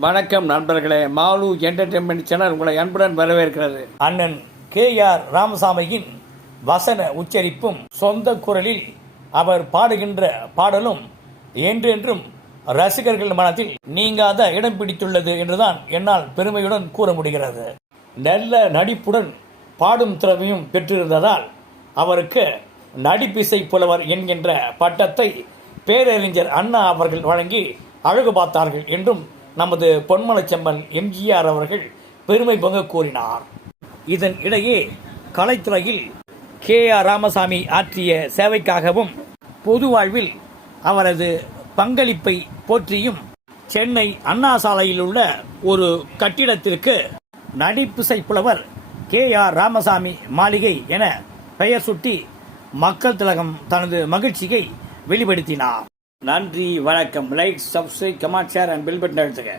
வணக்கம் நண்பர்களே, mall entertainment channel உங்களை அன்புடன் வரவேற்கிறது. அண்ணன் கே.ஆர். ராமசாமியின் வசன உச்சரிப்பும் சொந்த குரலில் அவர் பாடுகின்ற பாடலும் என்றென்றும் ரசிகர்கள் மனத்தில் நீங்காத இடம் பிடித்துள்ளது என்றுதான் என்னால் பெருமையுடன் கூற முடிகிறது. நல்ல நடிப்புடன் பாடும் திறமையும் பெற்றிருந்ததால் அவருக்கு நடிப்பிசை புலவர் என்கின்ற பட்டத்தை பேரறிஞர் அண்ணா அவர்கள் வழங்கி அழகு பார்த்தார்கள் என்றும் நமது பொன்மனச்செம்மல் எம்ஜிஆர் அவர்கள் பெருமை பொங்க கூறினார். இதன் இடையே கலைத்துறையில் கே.ஆர். ராமசாமி ஆற்றிய சேவைக்காகவும் பொது வாழ்வில் அவரது பங்களிப்பை போற்றியும் சென்னை அண்ணா சாலையில் உள்ள ஒரு கட்டிடத்திற்கு நடிப்பிசை புலவர் கே.ஆர். ராமசாமி மாளிகை என பெயர் சுட்டி மக்கள் திலகம் தனது மகிழ்ச்சியை வெளிப்படுத்தினார். நன்றி, வணக்கம். Like, subscribe, comment, share and bell button அழுத்துக.